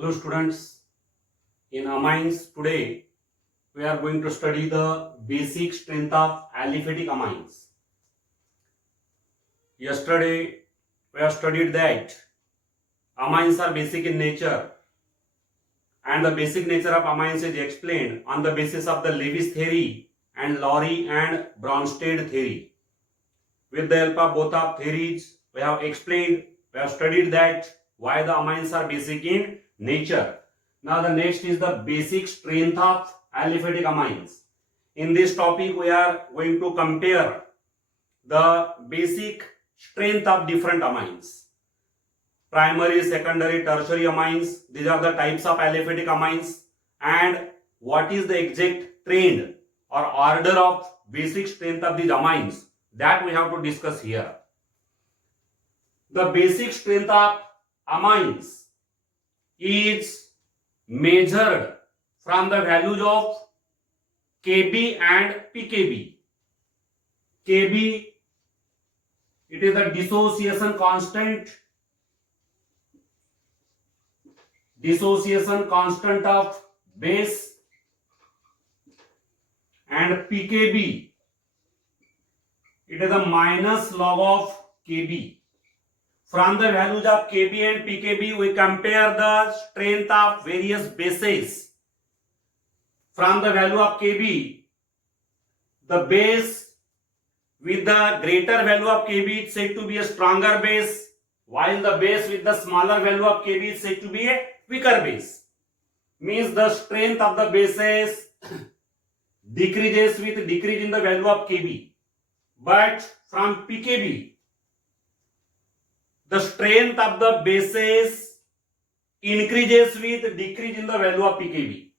Hello students, in amines today we are going to study the basic strength of aliphatic amines. Yesterday we have studied that amines are basic in nature and the basic nature of amines is explained on the basis of the Lewis theory and Lowry and Bronsted theory. With the help of both of theories we have studied that why the amines are basic in nature. Now the next is the basic strength of aliphatic amines. In this topic we are going to compare the basic strength of different amines. Primary, secondary, tertiary amines, these are the types of aliphatic amines, and what is the exact trend or order of basic strength of these amines, that we have to discuss here. The basic strength of amines is measured from the values of Kb and pKb. Kb, it is the dissociation constant of base, and pKb, it is the minus log of Kb. From the values of Kb and pKb, we compare the strength of various bases. From the value of Kb, the base with the greater value of Kb is said to be a stronger base, while the base with the smaller value of Kb is said to be a weaker base. Means the strength of the bases decreases with decrease in the value of Kb. But from pKb, the strength of the bases increases with decrease in the value of pKb.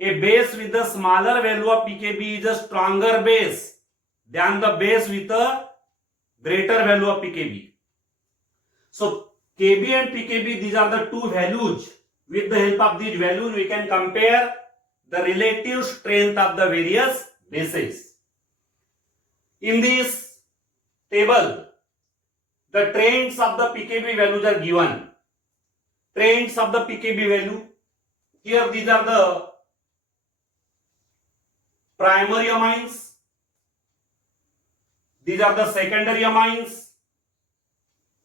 A base with the smaller value of pKb is a stronger base than the base with a greater value of pKb. So Kb and pKb, these are the two values. With the help of these values, we can compare the relative strength of the various bases. In this table, the trends of the pKb values are given. Trends of the pKb value. Here these are the primary amines. These are the secondary amines.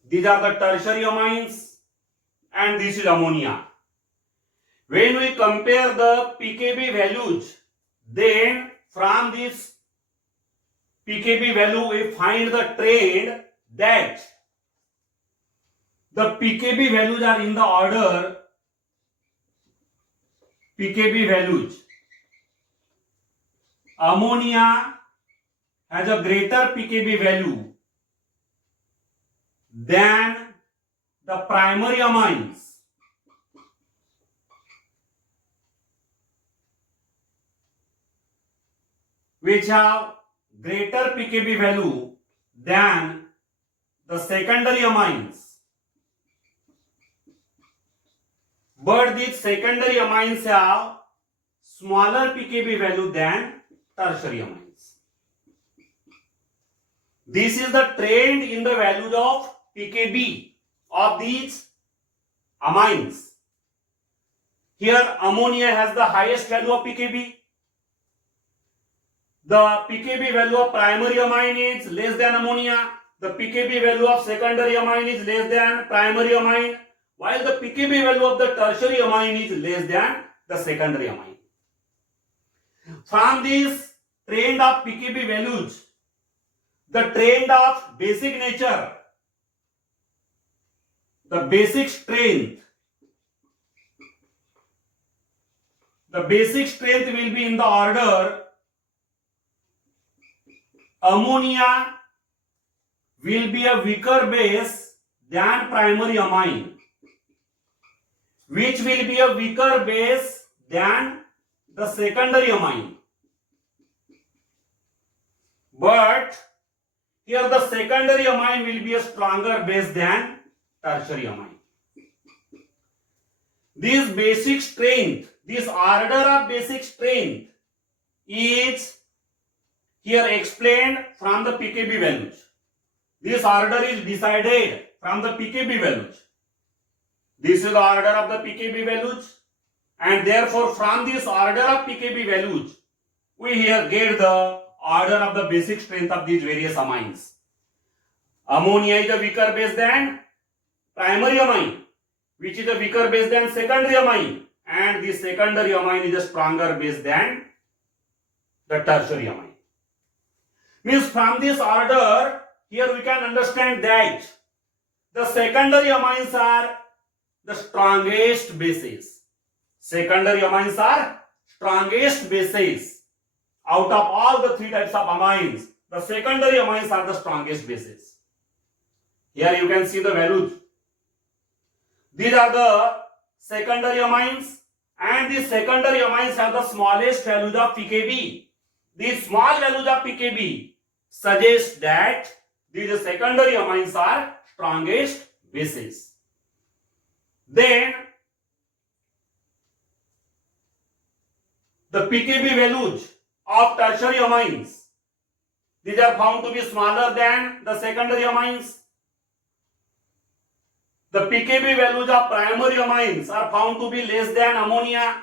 These are the tertiary amines. And this is ammonia. When we compare the pKb values, then from this pKb value we find the trend that the pKb values are in the order pKb values. Ammonia has a greater pKb value than the primary amines. Which have greater pKb value than the secondary amines. But these secondary amines have smaller pKb value than tertiary amines. This is the trend in the values of pKb of these amines. Here ammonia has the highest value of pKb. The pKb value of primary amine is less than ammonia. The pKb value of secondary amine is less than primary amine, while the pKb value of the tertiary amine is less than the secondary amine. From this trend of pKb values, the trend of basic nature, the basic strength will be in the order ammonia will be a weaker base than primary amine, which will be a weaker base than the secondary amine. But here the secondary amine will be a stronger base than tertiary amine. This basic strength, this order of basic strength is here explained from the pKb values. This order is decided from the pKb values. This is the order of the pKb values, and therefore from this order of pKb values, we here get the order of the basic strength of these various amines. Ammonia is a weaker base than primary amine, which is a weaker base than secondary amine, and the secondary amine is a stronger base than the tertiary amine. Means from this order, here we can understand that the secondary amines are the strongest bases. Secondary amines are strongest bases. Out of all the three types of amines, the secondary amines are the strongest bases. Here you can see the values. These are the secondary amines, and the secondary amines have the smallest values of pKb. These small values of pKb suggest that these secondary amines are strongest bases. Then the pKb values of tertiary amines, these are found to be smaller than the secondary amines. The pKb values of primary amines are found to be less than ammonia,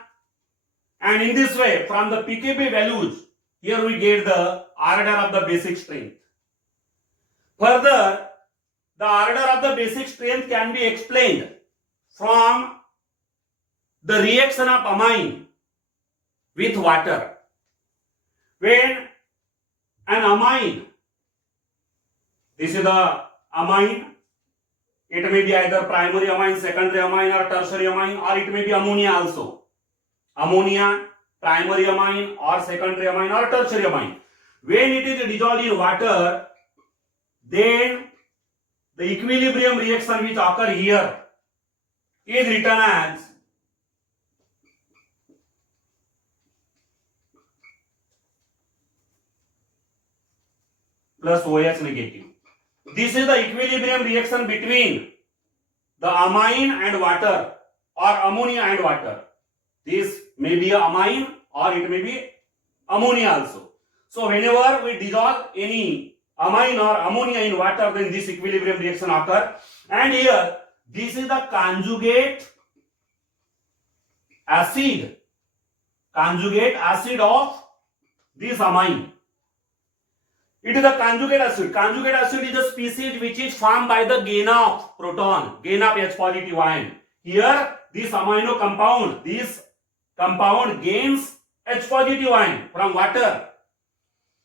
and in this way from the pKb values, here we get the order of the basic strength. Further, the order of the basic strength can be explained from the reaction of amine with water. When an amine, this is the amine, it may be either primary amine, secondary amine, or tertiary amine, or it may be ammonia also. Ammonia, primary amine, or secondary amine, or tertiary amine. When it is dissolved in water, then the equilibrium reaction which occur here is written as plus OH negative. This is the equilibrium reaction between the amine and water, or ammonia and water. This may be amine or it may be ammonia also. So whenever we dissolve any amine or ammonia in water, then this equilibrium reaction occur. And here this is the conjugate acid of this amine. It is a conjugate acid. Conjugate acid is a species which is formed by the gain of proton, gain of H positive ion. Here, this amino compound, this compound gains H positive ion from water.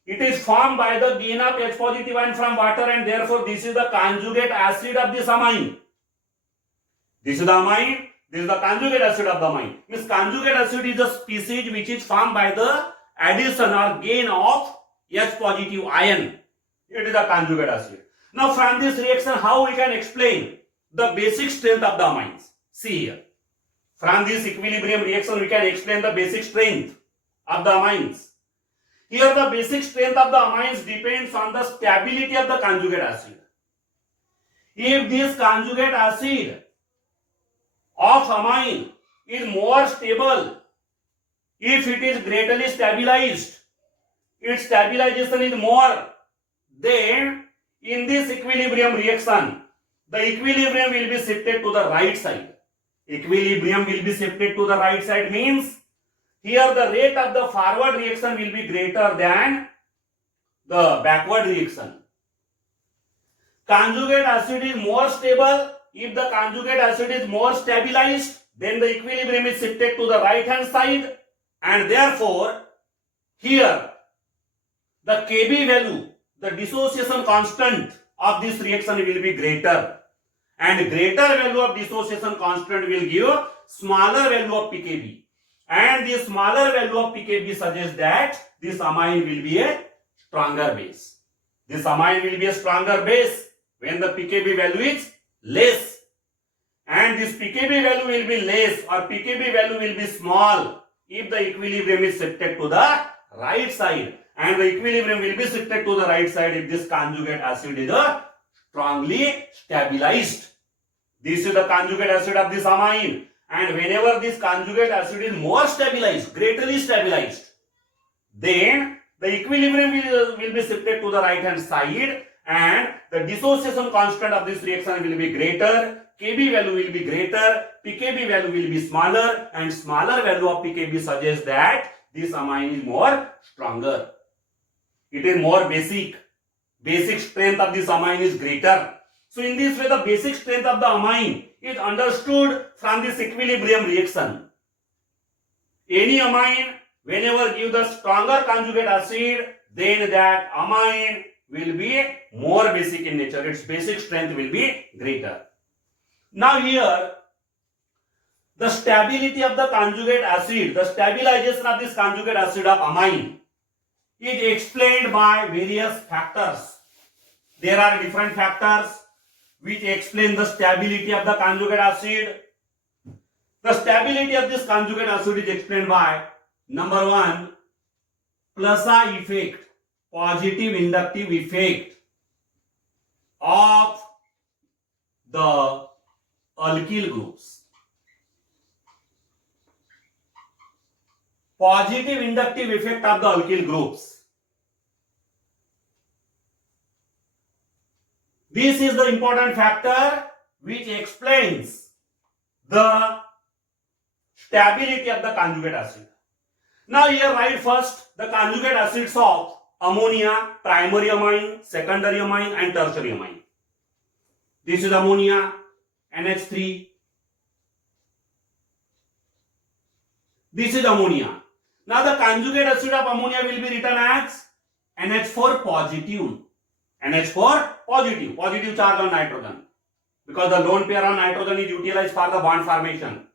It is formed by the gain of H positive ion from water, and therefore this is the conjugate acid of this amine. This is the amine, this is the conjugate acid of the amine. This conjugate acid is a species which is formed by the addition or gain of H positive ion. It is a conjugate acid. Now from this reaction, how we can explain the basic strength of the amines? See here. From this equilibrium reaction, we can explain the basic strength of the amines. Here the basic strength of the amines depends on the stability of the conjugate acid. If this conjugate acid of amine is more stable, if it is greatly stabilized, its stabilization is more, then in this equilibrium reaction, the equilibrium will be shifted to the right side. Equilibrium will be shifted to the right side means here the rate of the forward reaction will be greater than the backward reaction. Conjugate acid is more stable. If the conjugate acid is more stabilized, then the equilibrium is shifted to the right hand side, and therefore here the Kb value, the dissociation constant of this reaction will be greater, and greater value of dissociation constant will give smaller value of pKb, and the smaller value of pKb suggests that this amine will be a stronger base. This amine will be a stronger base when the pKb value is less, and this pKb value will be less or pKb value will be small if the equilibrium is shifted to the right side, and the equilibrium will be shifted to the right side if this conjugate acid is strongly stabilized. This is the conjugate acid of this amine, and whenever this conjugate acid is more stabilized, greatly stabilized, then the equilibrium will be shifted to the right hand side, and the dissociation constant of this reaction will be greater, Kb value will be greater, pKb value will be smaller, and smaller value of pKb suggests that this amine is more stronger. It is more basic. Basic strength of this amine is greater. So in this way, the basic strength of the amine is understood from this equilibrium reaction. Any amine, whenever give the stronger conjugate acid, then that amine will be more basic in nature. Its basic strength will be greater. Now here, the stability of the conjugate acid, the stabilization of this conjugate acid of amine is explained by various factors. There are different factors which explain the stability of the conjugate acid. The stability of this conjugate acid is explained by number 1, Plaza effect, positive inductive effect of the alkyl groups. Positive inductive effect of the alkyl groups. This is the important factor which explains the stability of the conjugate acid. Now here write first the conjugate acids of ammonia, primary amine, secondary amine and tertiary amine. This is ammonia, NH3. This is ammonia. Now the conjugate acid of ammonia will be written as NH4 positive. NH4 positive, positive charge on nitrogen, because the lone pair on nitrogen is utilized for the bond formation.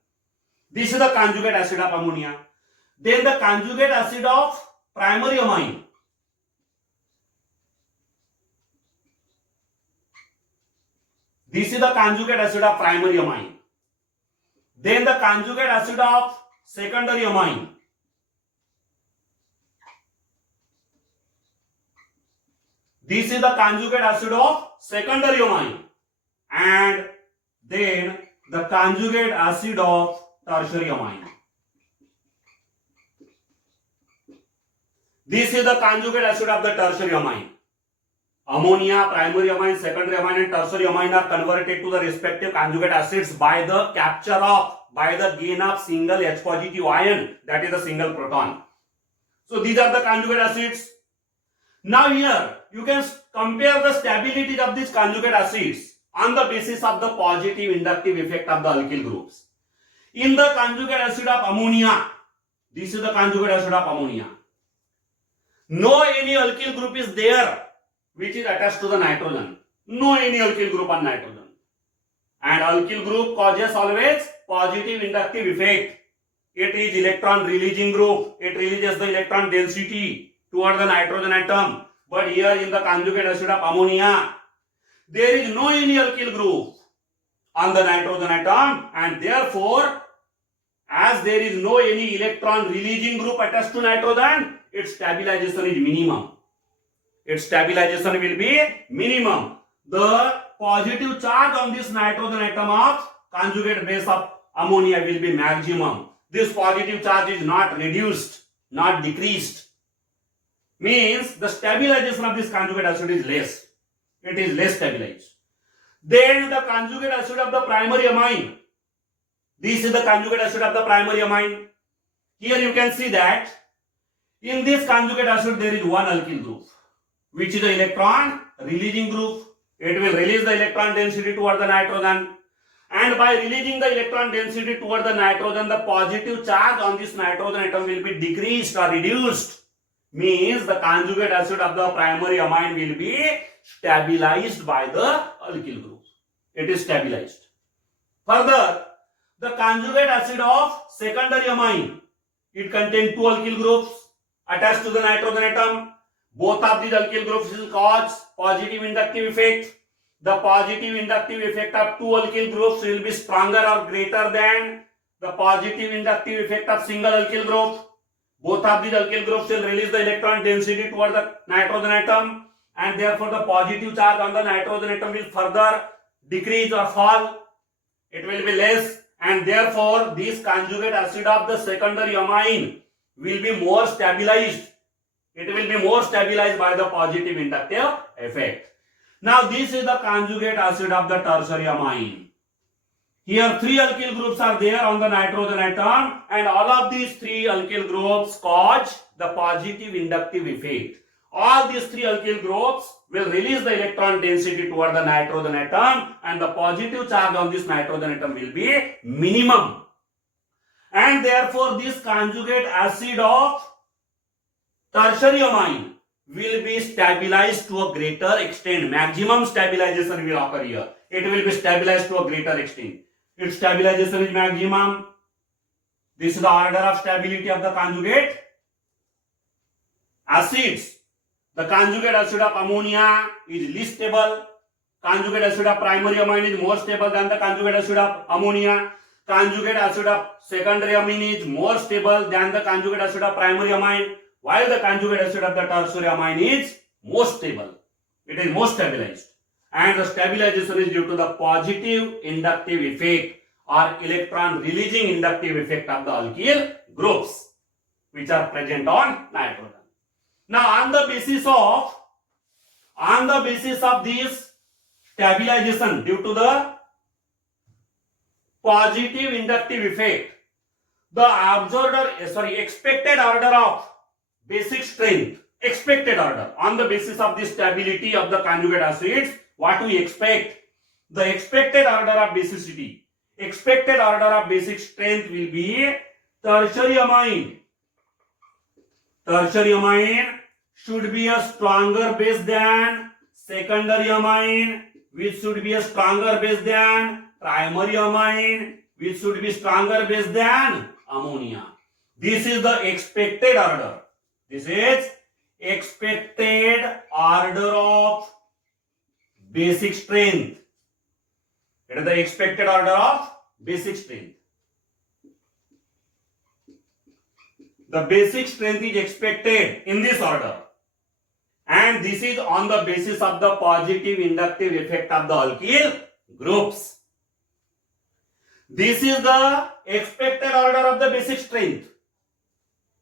This is the conjugate acid of ammonia. Then the conjugate acid of primary amine. This is the conjugate acid of primary amine. Then the conjugate acid of secondary amine. This is the conjugate acid of secondary amine. And then the conjugate acid of tertiary amine. This is the conjugate acid of the tertiary amine. Ammonia, primary amine, secondary amine and tertiary amine are converted to the respective conjugate acids by the capture of, by the gain of single H positive ion, that is a single proton. So these are the conjugate acids. Now here you can compare the stability of these conjugate acids on the basis of the positive inductive effect of the alkyl groups. In the conjugate acid of ammonia, this is the conjugate acid of ammonia. No any alkyl group is there which is attached to the nitrogen. No any alkyl group on nitrogen. And alkyl group causes always positive inductive effect. It is electron releasing group. It releases the electron density toward the nitrogen atom. But here in the conjugate acid of ammonia, there is no any alkyl group on the nitrogen atom, and therefore, as there is no any electron releasing group attached to nitrogen, its stabilization is minimum. Its stabilization will be minimum. The positive charge on this nitrogen atom of conjugate base of ammonia will be maximum. This positive charge is not reduced, not decreased. Means the stabilization of this conjugate acid is less. It is less stabilized. Then the conjugate acid of the primary amine. This is the conjugate acid of the primary amine. Here you can see that in this conjugate acid there is one alkyl group, which is the electron releasing group. It will release the electron density toward the nitrogen. And by releasing the electron density toward the nitrogen, the positive charge on this nitrogen atom will be decreased or reduced. Means the conjugate acid of the primary amine will be stabilized by the alkyl group. It is stabilized. Further, the conjugate acid of secondary amine, it contains two alkyl groups attached to the nitrogen atom. Both of these alkyl groups will cause positive inductive effect. The positive inductive effect of two alkyl groups will be stronger or greater than the positive inductive effect of single alkyl group. Both of these alkyl groups will release the electron density toward the nitrogen atom, and therefore the positive charge on the nitrogen atom will further decrease or fall. It will be less, and therefore this conjugate acid of the secondary amine will be more stabilized. It will be more stabilized by the positive inductive effect. Now this is the conjugate acid of the tertiary amine. Here three alkyl groups are there on the nitrogen atom, and all of these three alkyl groups cause the positive inductive effect. All these three alkyl groups will release the electron density toward the nitrogen atom, and the positive charge on this nitrogen atom will be minimum. And therefore this conjugate acid of tertiary amine will be stabilized to a greater extent. Maximum stabilization will occur here. It will be stabilized to a greater extent. Its stabilization is maximum. This is the order of stability of the conjugate acids. The conjugate acid of ammonia is least stable. Conjugate acid of primary amine is more stable than the conjugate acid of ammonia. Conjugate acid of secondary amine is more stable than the conjugate acid of primary amine, while the conjugate acid of the tertiary amine is most stable. It is most stabilized. And the stabilization is due to the positive inductive effect or electron releasing inductive effect of the alkyl groups which are present on nitrogen. Now on the basis of this stabilization due to the positive inductive effect, the expected order of basic strength, expected order on the basis of the stability of the conjugate acids, what we expect, the expected order of basicity, expected order of basic strength will be tertiary amine. Tertiary amine should be a stronger base than secondary amine, which should be a stronger base than primary amine, which should be stronger base than ammonia. This is the expected order. This is expected order of basic strength. It is the expected order of basic strength. The basic strength is expected in this order, and this is on the basis of the positive inductive effect of the alkyl groups. This is the expected order of the basic strength.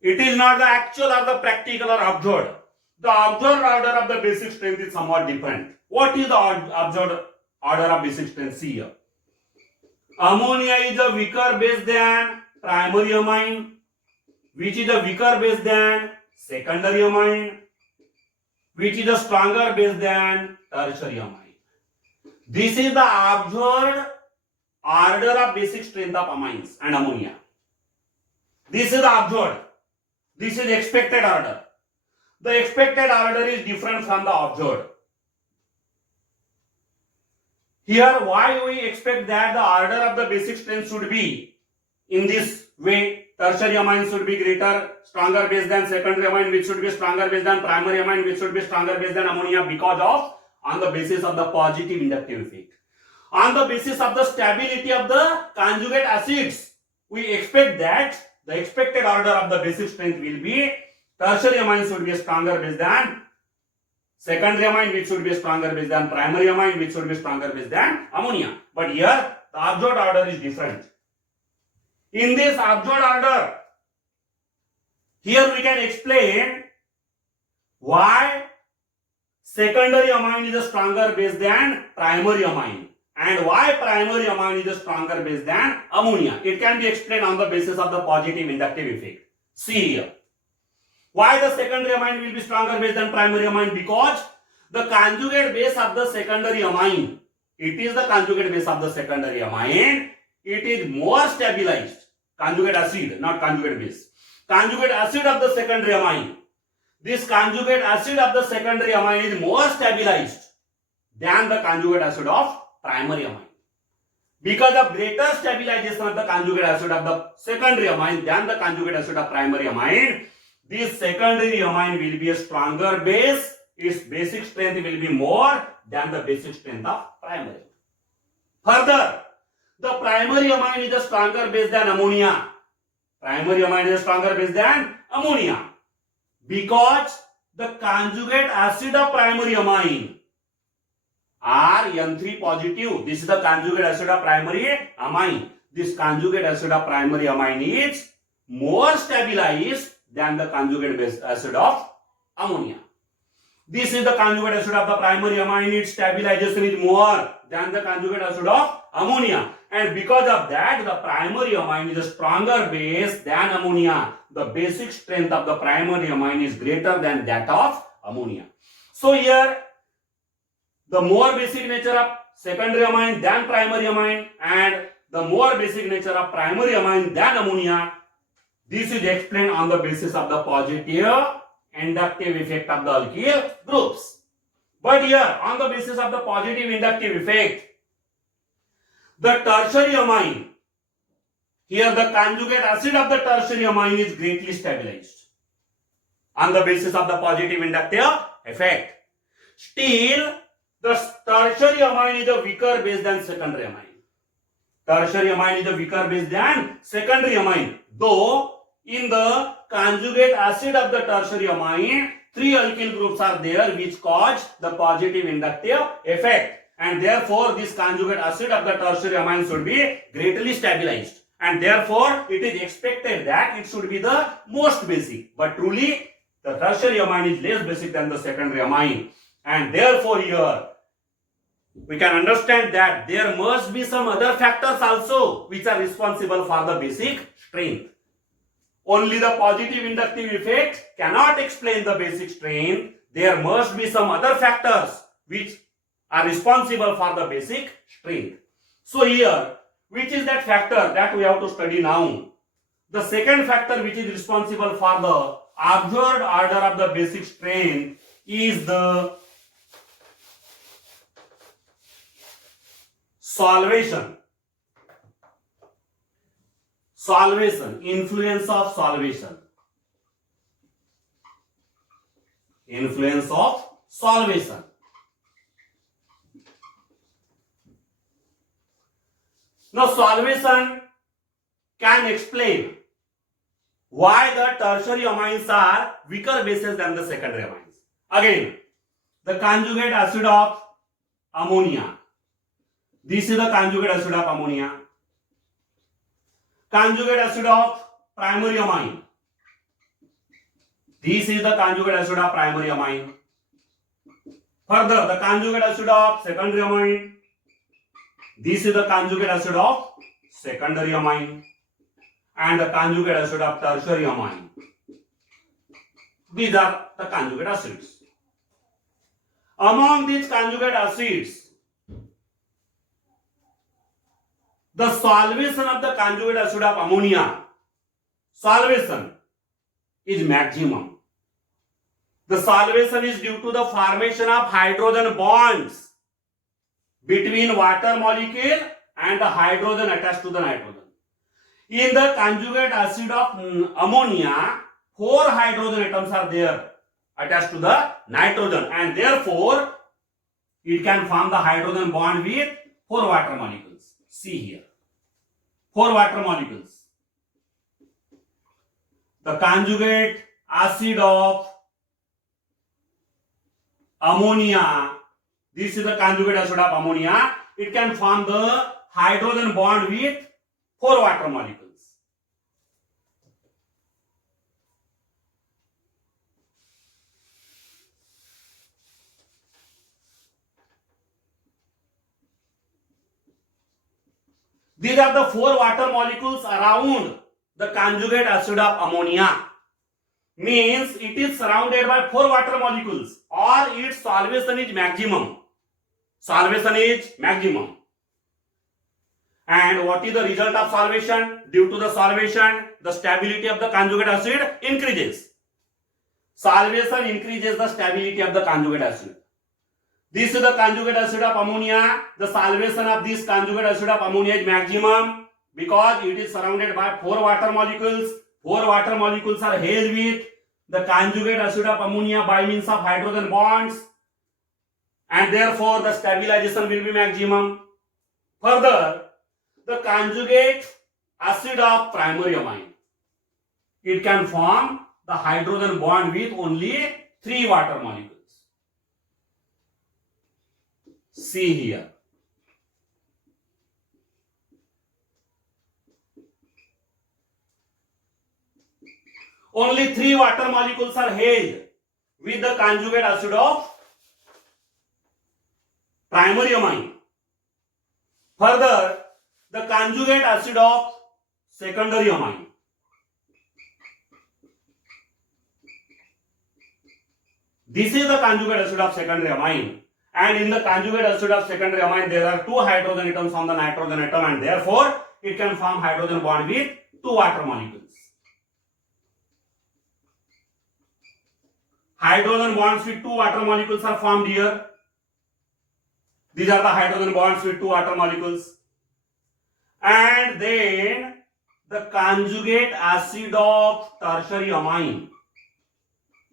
It is not the actual or the practical or observed. The observed order of the basic strength is somewhat different. What is the observed order of basic strength? See here. Ammonia is a weaker base than primary amine, which is a weaker base than secondary amine, which is a stronger base than tertiary amine. This is the observed order of basic strength of amines and ammonia. This is the observed. This is expected order. The expected order is different from the observed. Here, why we expect that the order of the basic strength should be in this way? Tertiary amine should be greater, stronger base than secondary amine, which should be stronger base than primary amine, which should be stronger base than ammonia, because of on the basis of the positive inductive effect. On the basis of the stability of the conjugate acids, we expect that the expected order of the basic strength will be tertiary amine should be a stronger base than secondary amine, which should be a stronger base than primary amine, which should be stronger base than ammonia. But here the observed order is different. In this observed order, here we can explain why secondary amine is a stronger base than primary amine, and why primary amine is a stronger base than ammonia. It can be explained on the basis of the positive inductive effect. See here. Why the secondary amine will be stronger base than primary amine? Because the conjugate base of the secondary amine, it is the conjugate base of the secondary amine, it is more stabilized. Conjugate acid, not conjugate base. Conjugate acid of the secondary amine. This conjugate acid of the secondary amine is more stabilized than the conjugate acid of primary amine. Because of greater stabilization of the conjugate acid of the secondary amine than the conjugate acid of primary amine, this secondary amine will be a stronger base. Its basic strength will be more than the basic strength of primary. Further, the primary amine is a stronger base than ammonia. Primary amine is a stronger base than ammonia because the conjugate acid of primary amine are N3 positive. This is the conjugate acid of primary amine. This conjugate acid of primary amine is more stabilized than the conjugate base acid of ammonia. This is the conjugate acid of the primary amine. Its stabilization is more than the conjugate acid of ammonia. And because of that, the primary amine is a stronger base than ammonia. The basic strength of the primary amine is greater than that of ammonia. So here, the more basic nature of secondary amine than primary amine, and the more basic nature of primary amine than ammonia, this is explained on the basis of the positive inductive effect of the alkyl groups. But here, on the basis of the positive inductive effect, the tertiary amine, here the conjugate acid of the tertiary amine is greatly stabilized on the basis of the positive inductive effect. Still, the tertiary amine is a weaker base than secondary amine. Tertiary amine is a weaker base than secondary amine. Though in the conjugate acid of the tertiary amine, 3 alkyl groups are there which cause the positive inductive effect. And therefore, this conjugate acid of the tertiary amine should be greatly stabilized. And therefore, it is expected that it should be the most basic. But truly, the tertiary amine is less basic than the secondary amine. And therefore, here, we can understand that there must be some other factors also which are responsible for the basic strength. Only the positive inductive effect cannot explain the basic strength. There must be some other factors which are responsible for the basic strength. So here, which is that factor that we have to study now? The second factor which is responsible for the observed order of the basic strength is the solvation. Solvation, influence of solvation. Influence of solvation. Now, solvation can explain why the tertiary amines are weaker bases than the secondary amines. Again, the conjugate acid of ammonia. This is the conjugate acid of ammonia. Conjugate acid of primary amine. This is the conjugate acid of primary amine. Further, the conjugate acid of secondary amine. This is the conjugate acid of secondary amine. And the conjugate acid of tertiary amine. These are the conjugate acids. Among these conjugate acids, the solvation of the conjugate acid of ammonia, solvation is maximum. The solvation is due to the formation of hydrogen bonds between water molecule and the hydrogen attached to the nitrogen. In the conjugate acid of ammonia, 4 hydrogen atoms are there attached to the nitrogen, and therefore it can form the hydrogen bond with 4 water molecules. See here, 4 water molecules. The conjugate acid of ammonia, this is the conjugate acid of ammonia, it can form the hydrogen bond with 4 water molecules. These are the 4 water molecules around the conjugate acid of ammonia. Means it is surrounded by 4 water molecules, or its solvation is maximum. Solvation is maximum. And what is the result of solvation? Due to the solvation, the stability of the conjugate acid increases. Solvation increases the stability of the conjugate acid. This is the conjugate acid of ammonia. The solvation of this conjugate acid of ammonia is maximum because it is surrounded by 4 water molecules. 4 water molecules are held with the conjugate acid of ammonia by means of hydrogen bonds, and therefore the stabilization will be maximum. Further, the conjugate acid of primary amine, it can form the hydrogen bond with only 3 water molecules. See here. Only 3 water molecules are held with the conjugate acid of primary amine. Further, the conjugate acid of secondary amine. This is the conjugate acid of secondary amine, and in the conjugate acid of secondary amine there are two hydrogen atoms on the nitrogen atom, and therefore it can form hydrogen bond with two water molecules. Hydrogen bonds with two water molecules are formed here. These are the hydrogen bonds with two water molecules. And then the conjugate acid of tertiary amine.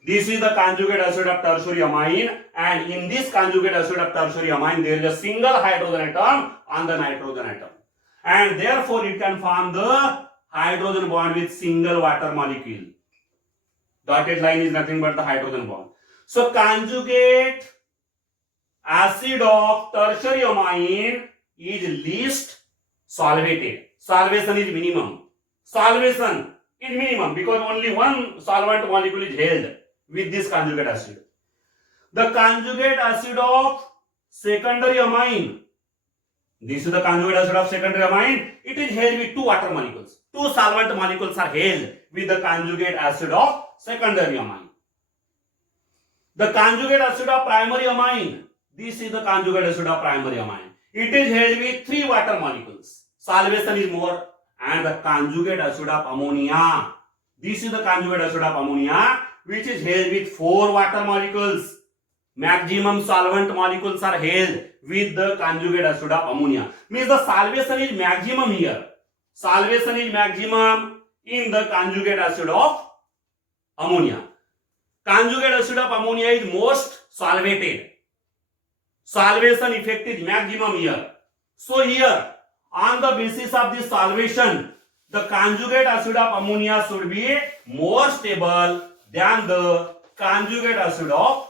This is the conjugate acid of tertiary amine, and in this conjugate acid of tertiary amine there is a single hydrogen atom on the nitrogen atom, and therefore it can form the hydrogen bond with single water molecule. Dotted line is nothing but the hydrogen bond. So conjugate acid of tertiary amine is least solvated. Solvation is minimum. Solvation is minimum because only one solvent molecule is held with this conjugate acid. The conjugate acid of secondary amine. This is the conjugate acid of secondary amine. It is held with two water molecules. Two solvent molecules are held with the conjugate acid of secondary amine. The conjugate acid of primary amine. This is the conjugate acid of primary amine. It is held with three water molecules. Solvation is more. And the conjugate acid of ammonia. This is the conjugate acid of ammonia, which is held with four water molecules. Maximum solvent molecules are held with the conjugate acid of ammonia. Means the solvation is maximum here. Solvation is maximum in the conjugate acid of ammonia. Conjugate acid of ammonia is most solvated. Solvation effect is maximum here. So here, on the basis of this solvation, the conjugate acid of ammonia should be more stable than the conjugate acid of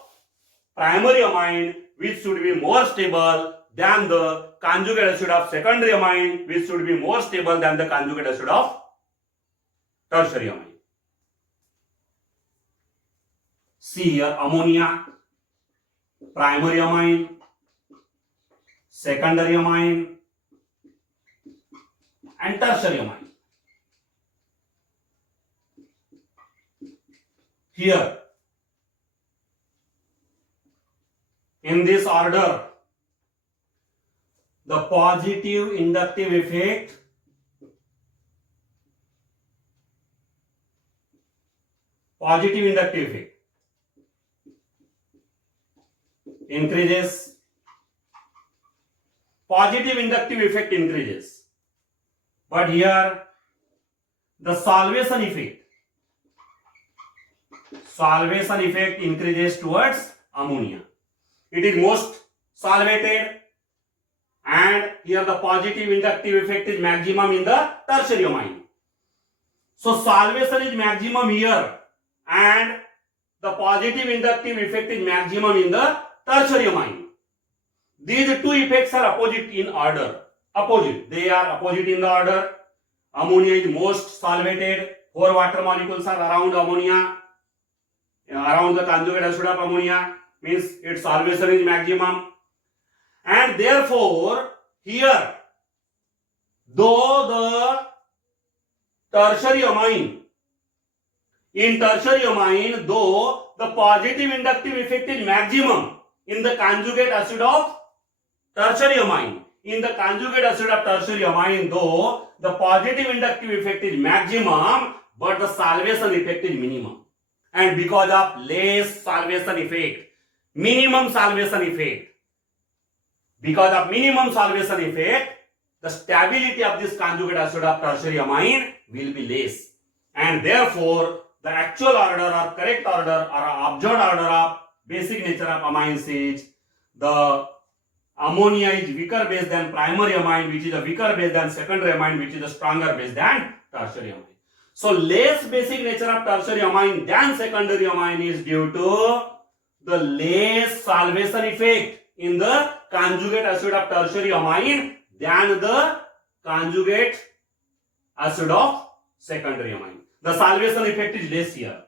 primary amine, which should be more stable than the conjugate acid of secondary amine, which should be more stable than the conjugate acid of tertiary amine. See here, ammonia, primary amine, secondary amine, and tertiary amine. Here, in this order, the positive inductive effect increases. Positive inductive effect increases. But here, the solvation effect increases towards ammonia. It is most solvated, and here the positive inductive effect is maximum in the tertiary amine. So solvation is maximum here, and the positive inductive effect is maximum in the tertiary amine. These two effects are opposite in order. They are opposite in the order. Ammonia is most solvated. Four water molecules are around ammonia, around the conjugate acid of ammonia, means its solvation is maximum. And therefore, here, though the tertiary amine, in tertiary amine, though the positive inductive effect is maximum in the conjugate acid of tertiary amine, in the conjugate acid of tertiary amine, though the positive inductive effect is maximum, but the solvation effect is minimum. And because of less solvation effect, minimum solvation effect, because of minimum solvation effect, the stability of this conjugate acid of tertiary amine will be less. And therefore, the actual order or correct order or observed order of basic nature of amines is the ammonia is weaker base than primary amine, which is a weaker base than secondary amine, which is a stronger base than tertiary amine. So less basic nature of tertiary amine than secondary amine is due to the less solvation effect in the conjugate acid of tertiary amine than the conjugate acid of secondary amine. The solvation effect is less here.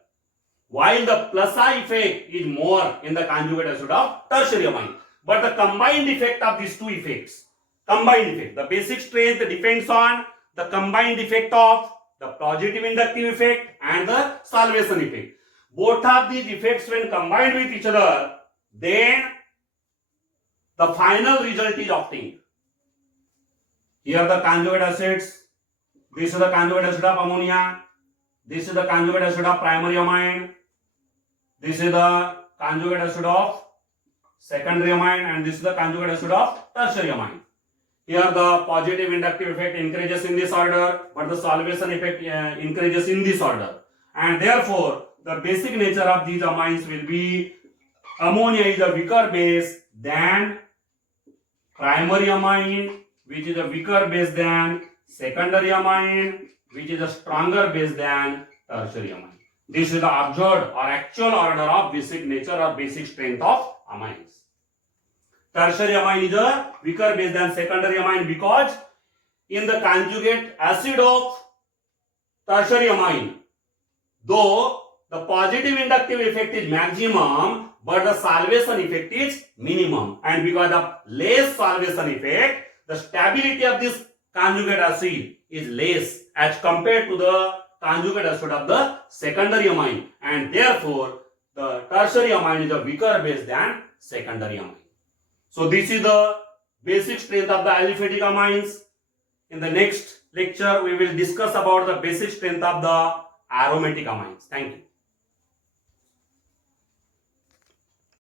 while the plus I effect is more in the conjugate acid of tertiary amine. But the combined effect of these two effects, the basic strength depends on the combined effect of the positive inductive effect and the solvation effect. Both of these effects when combined with each other, then the final result is obtained. Here the conjugate acids, this is the conjugate acid of ammonia, this is the conjugate acid of primary amine, this is the conjugate acid of secondary amine, and this is the conjugate acid of tertiary amine. Here the positive inductive effect increases in this order, but the solvation effect increases in this order. And therefore, the basic nature of these amines will be ammonia is a weaker base than primary amine, which is a weaker base than secondary amine, which is a stronger base than tertiary amine. This is the observed or actual order of basic nature or basic strength of amines. Tertiary amine is a weaker base than secondary amine because in the conjugate acid of tertiary amine, though the positive inductive effect is maximum, but the solvation effect is minimum, and because of less solvation effect, the stability of this conjugate acid is less as compared to the conjugate acid of the secondary amine, and therefore the tertiary amine is a weaker base than secondary amine. So this is the basic strength of the aliphatic amines. In the next lecture, we will discuss about the basic strength of the aromatic amines. Thank you.